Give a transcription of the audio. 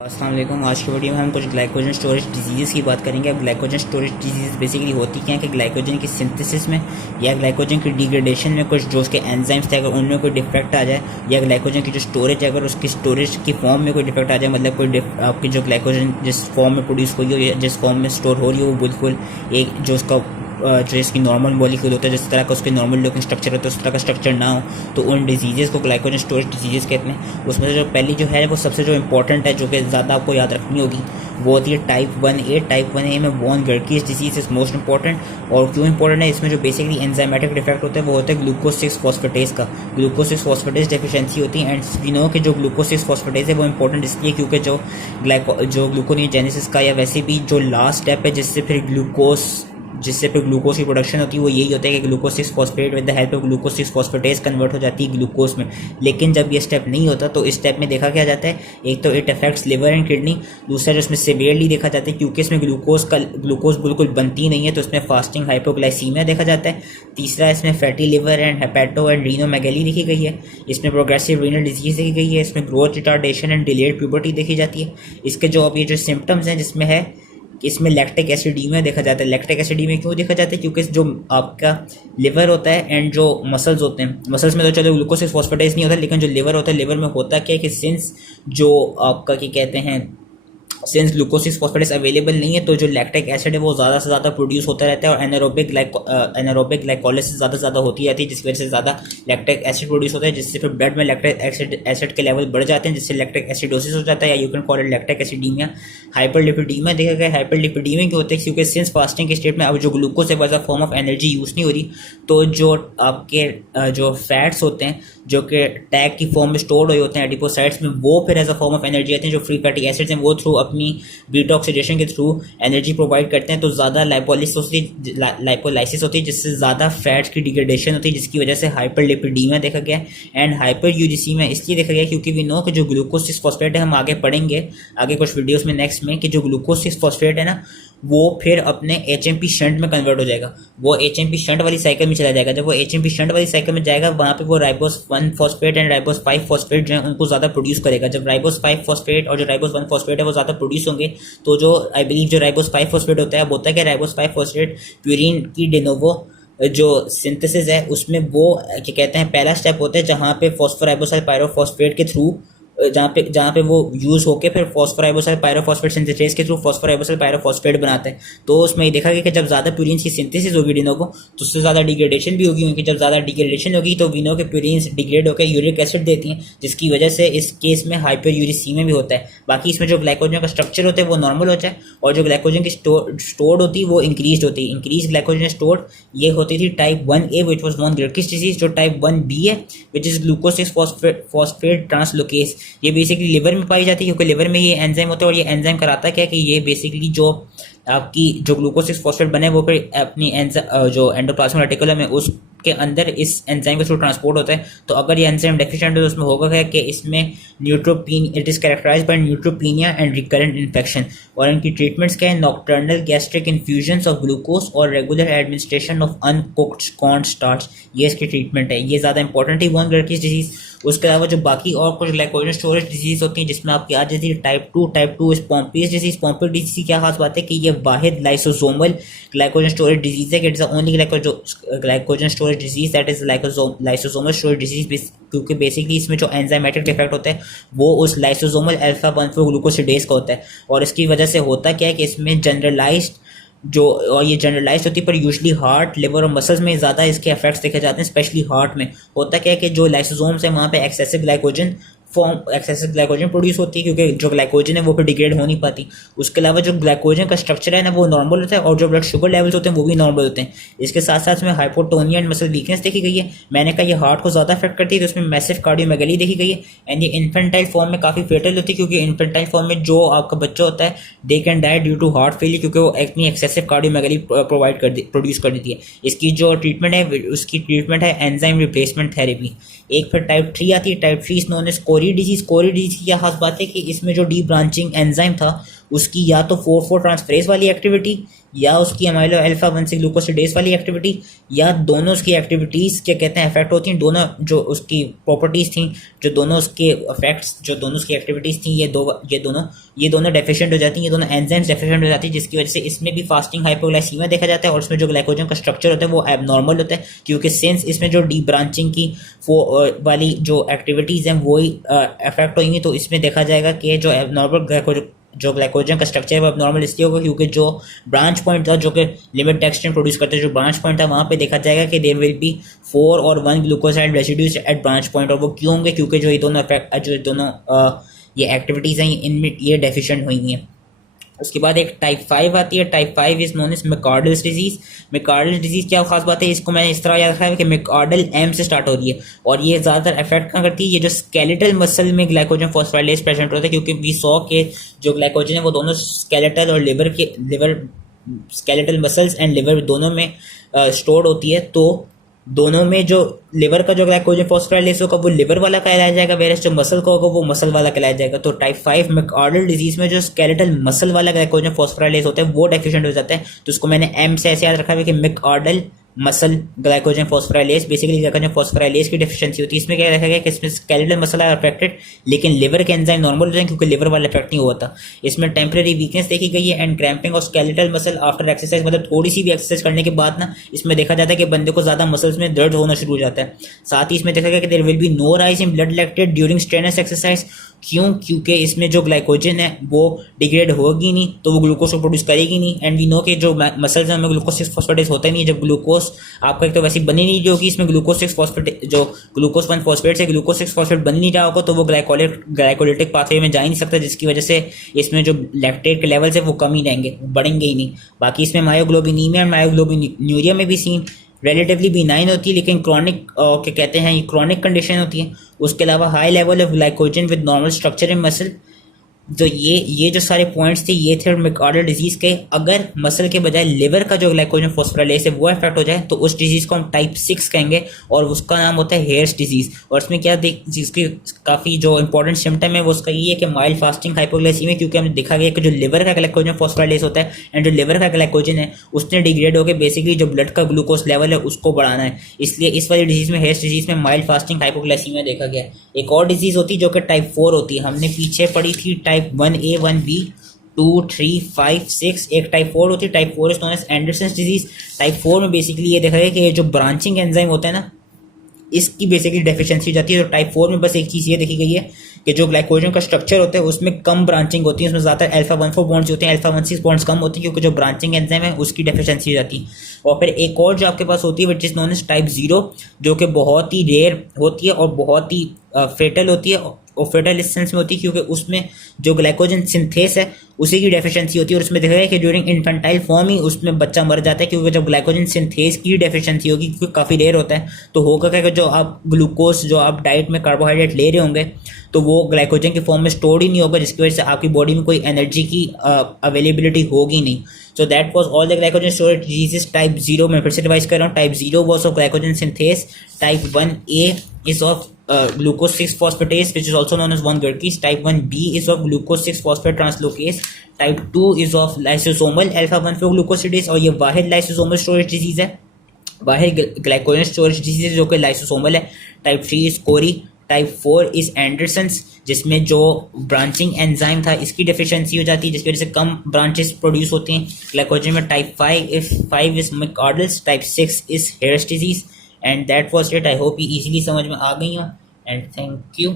अस्सलाम वालेकुम। आज की वीडियो में हम कुछ ग्लाइकोजन स्टोरेज डिजीज़ की बात करेंगे। अब ग्लाइकोजन स्टोरेज डिजीज़ बेसिकली होती क्या है कि ग्लाइकोजन की सिंथेसिस में या ग्लाइकोजन की डिग्रेडेशन में कुछ जो उसके एंजाइम्स थे अगर उनमें कोई डिफेक्ट आ जाए, या ग्लाइकोजन की जो स्टोरेज है अगर उसकी स्टोरेज की फॉर्म में कोई डिफेक्ट आ जाए, मतलब कोई आपकी जो ग्लाइकोजन जिस फॉर्म में प्रोड्यूस हुई हो या जिस फॉर्म में स्टोर हो रही हो वो बिल्कुल एक जो उसका जो इसकी नॉर्मल मॉलिक्यूल होता है, जिस तरह का उसके नॉर्मल लुकिंग स्ट्रक्चर होता है उस तरह का स्ट्रक्चर ना हो, तो उन डिजीज़ को ग्लाइकोजन स्टोरेज डिजीज़ कहते हैं। उसमें से जो पहली जो है वो सबसे जो इंपॉर्टेंट है, जो कि ज़्यादा आपको याद रखनी होगी, वो होती है टाइप 1A। टाइप 1A में von Gierke's disease is most important. और क्यों इंपॉर्टेंट है, इसमें जो बेसिकली एंजाइमेटिक डिफेक्ट होता है वो होता है ग्लूकोज 6 फॉस्फेटेज का। ग्लूकोज 6 फॉस्फेटेज डेफिशिएंसी होती है। एंड वी नो कि जो ग्लूकोज 6 फॉस्फेटेज है वो इंपॉर्टेंट इसलिए क्योंकि जो ग्लूकोनियोजेनेसिस का या वैसे भी जो लास्ट स्टेप है जिससे फिर ग्लूकोज की प्रोडक्शन होती है, वो यही होता है कि glucose 6 phosphate with the help of glucose 6 phosphatase convert हो जाती है ग्लूकोज में। लेकिन जब ये स्टेप नहीं होता तो इस स्टेप में देखा क्या जाता है, एक तो it affects liver and kidney, दूसरा जो इसमें सिवियरली देखा जाता है क्योंकि इसमें ग्लूकोज बिल्कुल बनती नहीं है तो इसमें फास्टिंग हाइपोग्लाइसीमिया देखा जाता है। तीसरा इसमें fatty liver and hepato and renomegaly देखी गई है। इसमें प्रोग्रेसिव रीनल डिजीज देखी गई है। इसमें growth retardation and delayed puberty देखी जाती है। इसके जो अब ये जो सिम्टम्स हैं जिसमें है, इसमें लैक्टिक एसिडीमिया देखा जाता है। लैक्टिक एसिडीमिया क्यों देखा जाता है, क्योंकि जो आपका लिवर होता है एंड जो मसल्स होते हैं, मसल्स में तो चलो ग्लूकोज फॉस्फेटेज नहीं होता, लेकिन जो लिवर होता है, लिवर में होता क्या है कि सिंस जो आपका क्या कहते हैं, सिंस ग्लूकोज फॉस्फेटेज अवेलेबल नहीं है तो जो लैक्टिक एसिड है वो ज़्यादा से ज़्यादा प्रोड्यूस होता रहता है और एनारोबिक ग्लाइकोलिसिस ज़्यादा से ज़्यादा होती रहती है, जिसकी वजह से ज़्यादा लैक्टिक एसिड प्रोड्यूस होता है, जिससे फिर ब्लड में लैक्टिक एसिड के लेवल बढ़ जाते हैं, जिससे लैक्टिक एसिडोसिस हो जाता है, या you can call it lactic acidemia. Hyperlipidemia देखा गया। हाइपरलिपिडीमिया क्यों होता है, क्योंकि सिंस फास्टिंग के स्टेट में अब जो ग्लूकोज है as a form of energy use नहीं हो रही, तो जो आपके जो फैट्स होते हैं जो कि टैग की फॉर्म में स्टोर्ड हुए होते हैं एडिपोसाइट्स में, वो फिर as a form of energy आते हैं। जो फ्री फैटी एसिड्स हैं वो थ्रू अपनी बीटा ऑक्सीडेशन के थ्रू एनर्जी प्रोवाइड करते हैं, तो ज़्यादा लाइपोलाइसिस होती है जिससे ज़्यादा फैट्स की डिग्रेडेशन होती है, जिसकी वजह से हाइपरलिपिडीमिया देखा गया। एंड हाइपर यूरिसीमिया इसलिए देखा गया क्योंकि वी नो कि जो ग्लूकोज 6 फॉस्फेट है, हम आगे पढ़ेंगे आगे कुछ वीडियोस में नेक्स्ट में, कि जो ग्लूकोज 6 फॉस्फेट है ना वो फिर अपने HMP शंट में कन्वर्ट हो जाएगा, वो HMP शंट वाली साइकिल में चला जाएगा। जब वो HMP शंट वाली साइकिल में जाएगा वहाँ पे वो ribose 1 phosphate and ribose 5 phosphate जो है उनको ज़्यादा प्रोड्यूस करेगा। जब राइबोस 5 फॉस्फेट और जो राइबोस 1 फॉस्फेट है वो ज़्यादा प्रोड्यूस होंगे, तो जो आई बिलीव जो राइबोस 5 फॉस्फेट होता है, अब होता है कि राइबोस 5 फॉस्फेट प्यूरिन की डेनोवो जो सिंथेसिस है उसमें वो क्या कहते हैं पहला स्टेप होता है, जहाँ पे फॉस्फोराइबोसाइल पायरोफॉस्फेट के थ्रू जहाँ पे वो यूज़ होके फिर फॉस्फोराइबोसाइल पायरोफॉस्फेट सिंथेसिस के थ्रू फॉस्फोराइबोसाइल पायरोफॉस्फेट बनाते हैं। तो उसमें ये देखा गया कि जब ज़्यादा प्यूरिन्स की सिंथेसिस होगी डिनोवो तो उससे ज़्यादा डिग्रेडेशन भी होगी, क्योंकि जब ज़्यादा डिग्रेडेशन होगी तो वी नो के प्यूरिन्स डिग्रेड होकर यूरिक एसिड देती हैं, जिसकी वजह से इस केस में हाइपर यूरिसीमिया भी होता है। बाकी इसमें जो ग्लाइकोजन का स्ट्रक्चर होता है वो नॉर्मल होता है और जो ग्लाइकोजन की स्टोर्ड होती है वो इंक्रीज होती है। इंक्रीज ग्लाइकोजन स्टोर्ड ये होती थी type 1A which was von Gierke's disease. जो टाइप 1B है which is glucose 6 phosphate translocase, ये बेसिकली लिवर में पाई जाती है, क्योंकि लिवर में ये एंजाइम होता है और ये एंजाइम कराता है क्या कि ये बेसिकली जो आपकी जो ग्लूकोज 6 फॉस्फेट बने वो फिर अपनी जो एंडोप्लाज्मिक रेटिकुलम है उसके अंदर इस एंजाइम के थ्रू ट्रांसपोर्ट होता है। तो अगर ये एंजाइम डेफिशिएंट है तो उसमें होगा क्या कि इसमें it is characterized by neutropenia and recurrent infection. और इनकी ट्रीटमेंट्स क्या है, nocturnal gastric infusions of glucose और regular administration of uncooked corn starch, ये इसकी ट्रीटमेंट है। ये ज़्यादा इंपॉर्टेंट है वॉन गर्किस डिजीज। उसके अलावा जो बाकी और कुछ ग्लाइकोजन स्टोरेज डिजीज होती हैं जिसमें आपकी आ जाती है टाइप 2 इस पॉम्पियस डिजीज। पॉम्पियस डिजीज की क्या खास बात है कि ये वाहिद लाइसोसोमल ग्लाइकोजन स्टोरेज डिजीज है, कि it's the only glycogen storage disease that is lysosomal storage disease, क्योंकि बेसिकली इसमें जो एंजाइमेटिक डिफेक्ट होता है वो उस लाइसोसोमल अल्फा 1 ग्लूकोसिडेज का होता है। और इसकी वजह से होता क्या है कि इसमें जनरलाइज्ड और ये जनरलाइज होती है, पर यूजली हार्ट, लिवर और मसल्स में ज़्यादा इसके इफेक्ट्स देखे जाते हैं। स्पेशली हार्ट में होता क्या है कि जो लाइसोसोम्स है वहाँ पे एक्सेसिव ग्लाइकोजन प्रोड्यूस होती है, क्योंकि जो ग्लाइकोजन है वो फिर डिग्रेड हो नहीं पाती। उसके अलावा जो ग्लाइकोजन का स्ट्रक्चर है ना वो नॉर्मल होता है और जो ब्लड शुगर लेवल्स होते हैं वो भी नॉर्मल होते हैं। इसके साथ साथ में हाइपोटोनिया एंड मसल वीकनेस देखी गई है। मैंने कहा ये हार्ट को ज़्यादा अफेक्ट करती है, तो उसमें मैसिव कार्डियोमेगली देखी गई है। एंड ये इन्फेंटाइल फॉर्म में काफ़ी फेटल होती है, क्योंकि इन्फेंटाइल फॉर्म में जो आपका बच्चा होता है they can die due to heart failure, क्योंकि वो इतनी एक्सेसिव कार्डियोमेगली प्रोड्यूस कर देती है। इसकी जो ट्रीटमेंट है उसकी ट्रीटमेंट है एंजाइम रिप्लेसमेंट थेरेपी। एक फिर टाइप 3 आती है, type 3 is known as Cori disease. Cori disease की क्या खास बात है कि इसमें जो डी ब्रांचिंग एंजाइम था उसकी या तो 4,4 ट्रांसफरेज वाली एक्टिविटी या उसकी अमाइलो अल्फा 1 से ग्लूकोसिडेज वाली एक्टिविटी, या दोनों उसकी एक्टिविटीज़ क्या कहते हैं इफेक्ट होती हैं, दोनों जो उसकी प्रॉपर्टीज़ थी, जो दोनों उसके इफेक्ट्स, जो दोनों उसकी एक्टिविटीज़ थी, ये दोनों डेफिशिएंट हो जाती हैं, ये दोनों एंजाइम्स डेफिशिएंट हो जाती है, जिसकी वजह से इसमें भी फास्टिंग हाइपोग्लाइसीमिया देखा जाता है और इसमें जो ग्लाइकोजन का स्ट्रक्चर होता है वो एबनॉर्मल होता है, क्योंकि सिंस इसमें जो डी ब्रांचिंग की वाली जो एक्टिविटीज़ हैं वही अफेक्ट होंगी, तो इसमें देखा जाएगा कि जो एबनॉर्मल जो ग्लाइकोजन का स्ट्रक्चर है वो नॉर्मल इसलिए होगा क्योंकि जो ब्रांच पॉइंट था, जो कि लिमिट टेक्सटिन प्रोड्यूस करते हैं, जो ब्रांच पॉइंट था वहाँ पे देखा जाएगा कि देयर विल बी 4 और 1 glucoside residues at branch point. और वो क्यों होंगे? क्योंकि जो ये दोनों ये एक्टिविटीज़ हैं इनमें ये डेफिशिएंट हुई हैं। उसके बाद एक टाइप 5 आती है। Type 5 is known as McArdle's disease. McArdle's disease क्या खास बात है, इसको मैंने इस तरह याद रखा है कि मैकॉर्डल एम से स्टार्ट हो रही है और ये ज़्यादातर अफेक्ट कहाँ करती है, ये जो स्केलेटल मसल में ग्लाइकोजन फॉस्फोराइलेज प्रेजेंट होता है, क्योंकि वी सॉ के जो ग्लाइकोजन है वो दोनों स्केलेटल और liver skeletal muscles and liver दोनों में स्टोर्ड होती है। तो दोनों में जो लिवर का जो ग्लाइकोजन फॉस्फोराइलेज होगा वो लिवर वाला कहलाया जाएगा, वेरस जो मसल का होगा वो मसल वाला कहलाया जाएगा। तो टाइप 5 मैकॉर्डल डिजीज में जो स्केलेटल मसल वाला ग्लाइकोजन फॉस्फोराइलेज होता है वो डेफिशिएंट हो जाता है, तो उसको मैंने एम से ऐसे याद रखा है कि McArdle muscle glycogen phosphorylase, basically glycogen phosphorylase की डेफिशिएंसी होती है। इसमें क्या देखा गया कि इसमें स्केलेटल मसल आर अफेक्टेड लेकिन लिवर के एंजाइम नॉर्मल हो जाए क्योंकि लिवर वाला इफेक्ट नहीं हुआ था। इसमें टेम्परेरी वीकनेस देखी गई है and cramping of skeletal muscle after exercise, मतलब थोड़ी सी भी एक्सरसाइज करने के बाद ना इसमें देखा जाता है कि बंदे को ज्यादा मसल्स में दर्द होना शुरू हो जाता है। साथ ही इसमें देखा गया कि there will be no rise in blood lactate during strenuous exercise. क्यों? क्योंकि इसमें जो ग्लाइकोजन है वो डिग्रेड होगी नहीं तो वो ग्लूकोज को प्रोड्यूस करेगी नहीं। एंड वी नो के जो मसल्स में ग्लूकोज 6 फॉस्फेटेज होता ही नहीं है। जब ग्लूकोज आपका एक तो वैसे बनी नहीं जो कि इसमें ग्लूकोज 6 फॉस्फेट, जो ग्लूकोज 1 फॉस्फेट से ग्लूकोज 6 फॉस्फेट बन नहीं रहा होगा तो वो ग्लाइकोलिटिक पाथवे में जा ही नहीं सकता, जिसकी वजह से इसमें जो लैक्टेट के लेवल्स है वो कम ही रहेंगे, बढ़ेंगे ही नहीं। बाकी इसमें मायोग्लोबिनीमिया और मायोग्लोबिन्यूरिया में भी सीन रिलेटिवली बिनाइन होती है, लेकिन क्रॉनिक क्या कहते हैं ये क्रॉनिक कंडीशन होती है। उसके अलावा high level of glycogen with normal structure in muscle. तो ये जो सारे पॉइंट्स थे ये थे मैकॉर्डल डिजीज के। अगर मसल के बजाय लिवर का जो ग्लाइकोजन फॉस्फोराइलेज है वो इफेक्ट हो जाए तो उस डिजीज को हम टाइप 6 कहेंगे और उसका नाम होता है हेयर्स डिजीज। और इसमें क्या जिसकी काफ़ी जो इंपॉर्टेंट सिम्टम है वो उसका ये है कि माइल्ड फास्टिंग हाइपोग्लाइसीमिया, क्योंकि हमने देखा गया कि जो लिवर का ग्लाइकोजन फॉस्फोराइलेज होता है एंड जो लिवर का ग्लाइकोजन है उसने डिग्रेड होकर बेसिकली जो ब्लड का ग्लूकोज लेवल है उसको बढ़ाना है, इसलिए इस वाली डिजीज में हेयर्स डिजीज में माइल्ड फास्टिंग हाइपोग्लाइसीमिया देखा गया। एक और डिजीज होती है जो कि टाइप 4 होती है, हमने पीछे पढ़ी थी टाइप 1A 1B 2 3 5 6, एक टाइप 4 होती है। Type 4 is known as Andersen's disease. Type 4 में बेसिकली ये देखा गया कि जो ब्रांचिंग एंजाइम होता है ना इसकी बेसिकली डेफिशिएंसी जाती है। तो टाइप 4 में बस एक चीज़ ये देखी गई है कि जो ग्लाइकोजन का स्ट्रक्चर होता है उसमें कम ब्रांचिंग होती है, उसमें ज़्यादा अल्फा 1,4 बॉन्ड्स होते हैं, अल्फा 1,6 बॉन्ड्स कम होती है क्योंकि जो ब्रांचिंग एंजाइम है उसकी डेफिशिएंसी हो जाती है। और फिर एक और जो आपके पास होती है which is known as type 0, जो कि बहुत ही रेयर होती है और बहुत ही फेटल होती है। और फेटल इस सेंस में होती है क्योंकि उसमें जो ग्लाइकोजन सिंथेस है उसी की डेफिशिएंसी होती है और उसमें देखा गया कि ड्यूरिंग इन्फेंटाइल फॉर्म ही उसमें बच्चा मर जाता है, क्योंकि जब ग्लाइकोजन सिंथेस की डेफिशिएंसी होगी क्योंकि काफ़ी रेयर होता है तो होगा क्या कि जो आप ग्लूकोज जो आप डाइट में कार्बोहाइड्रेट ले रहे होंगे तो वो ग्लाइकोजन की फॉर्म में स्टोर ही नहीं होगा, जिसकी वजह से आपकी बॉडी में कोई एनर्जी की अवेलेबिलिटी होगी नहीं। So that was all the glycogen storage diseases. Type 0 में फिर से रिवाइज कर रहा हूँ। Type 0 was of glycogen synthase. Type 1A is of glucose 6 phosphatase which is also known as von Gerke's. Type 1B is of glucose 6 phosphate translocase. Type 2 is of lysosomal alpha 1 glucosidase और ये वाहिद lysosomal storage disease है, वाहिद glycogen storage disease जो कि lysosomal है। Type 3 is Cori. Type 4 is Andersen's जिसमें जो branching enzyme था इसकी डेफिशिएंसी हो जाती है जिसकी वजह से कम ब्रांचेस प्रोड्यूस होते हैं ग्लाइकोजन में। Type 5 is McArdle's. Type 6 is Hers disease. And that was it. I hope ये इजीली समझ में आ गई हो एंड थैंक यू।